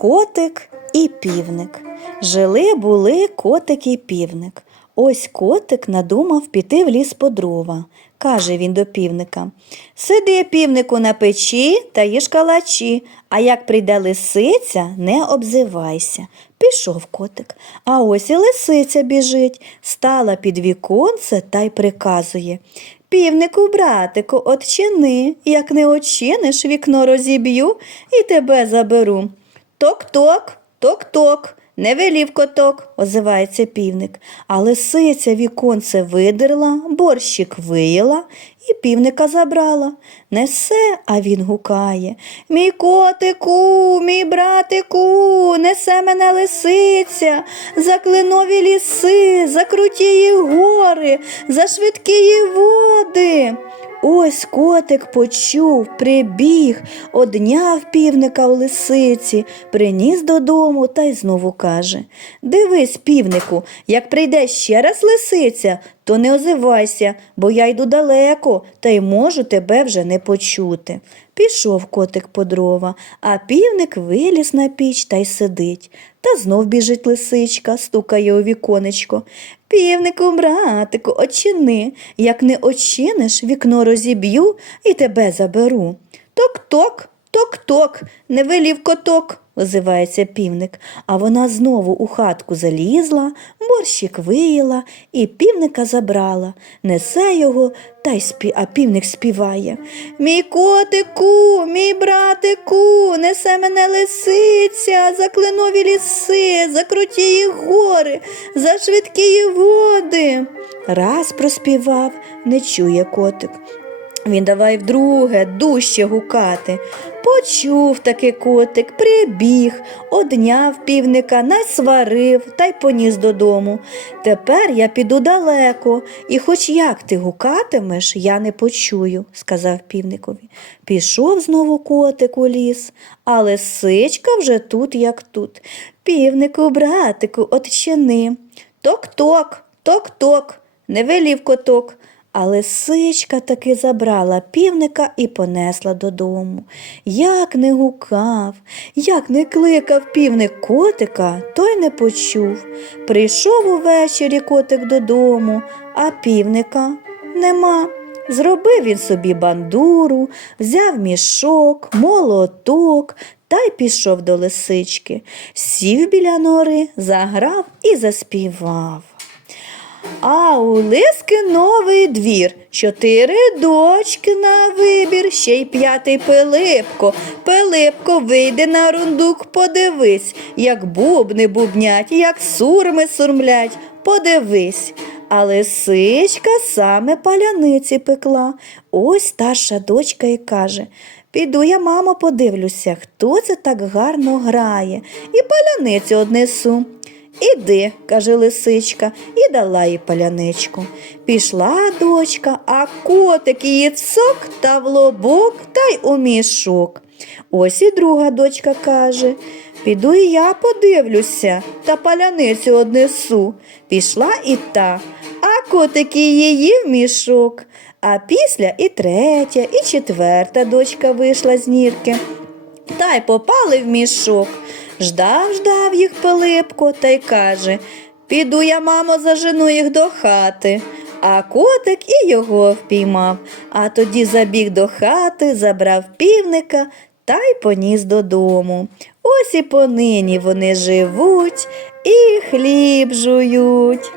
Котик і півник. Жили були котик і півник. Ось котик надумав піти в ліс по дрова. Каже він до півника Сиди, півнику, на печі та їж калачі, а як прийде лисиця, не обзивайся. Пішов котик, а ось і лисиця біжить, стала під віконце та й приказує Півнику, братику, отчини, як не очиниш, вікно розіб'ю і тебе заберу. Ток-ток, ток-ток, не велів коток, озивається півник. А лисиця віконце видерла, борщик виїла і півника забрала. Несе, а він гукає. Мій котику, мій братику, несе мене лисиця, за клинові ліси, за крутії гори, за швидкії води. Ось котик почув, прибіг, одняв півника у лисиці, приніс додому та й знову каже Дивись, півнику, як прийде ще раз лисиця, то не озивайся, бо я йду далеко та й можу тебе вже не почути. Пішов котик по дрова, а півник виліз на піч та й сидить. Та знов біжить лисичка, стукає у віконечко. Півнику, братику, очини, як не очиниш, вікно розіб'ю і тебе заберу. Ток-ток, ток-ток, не велів коток, озивається півник, а вона знову у хатку залізла, борщик виїла і півника забрала, несе його, та й спі... а півник співає. Мій котику, мій братику, несе мене лисиця, за клинові ліси, за крутії гори, за швидкії води. Раз проспівав, не чує котик. Він давай вдруге дужче гукати. Почув таки котик, прибіг, одняв півника, насварив та й поніс додому. Тепер я піду далеко, і хоч як ти гукатимеш, я не почую, сказав півникові. Пішов знову котик у ліс, а лисичка вже тут, як тут. Півнику, братику, отчини. Ток-ток, ток-ток, не велів коток. А лисичка таки забрала півника і понесла додому. Як не гукав, як не кликав півник котика, той не почув. Прийшов увечері котик додому, а півника нема. Зробив він собі бандуру, взяв мішок, молоток та й пішов до лисички. Сів біля нори, заграв і заспівав. А у Лиски новий двір, чотири дочки на вибір, ще й п'ятий Пилипко. Пилипко, вийди на рундук, подивись, як бубни бубнять, як сурми сурмлять, подивись. А лисичка саме паляниці пекла. Ось старша дочка і каже Піду я, мамо, подивлюся, хто це так гарно грає, і паляницю однесу. Іди, каже лисичка, і дала їй паляничку. Пішла дочка, а котик її цок та в лобок та й у мішок. Ось і друга дочка каже Піду і я подивлюся та паляницю однесу. Пішла і та, а котик її в мішок. А після і третя, і четверта дочка вийшла з нірки та й попали в мішок. Ждав, ждав їх Пилипко та й каже Піду я, мамо, зажену їх до хати. А котик і його впіймав, а тоді забіг до хати, забрав півника та й поніс додому. Ось і понині вони живуть і хліб жують.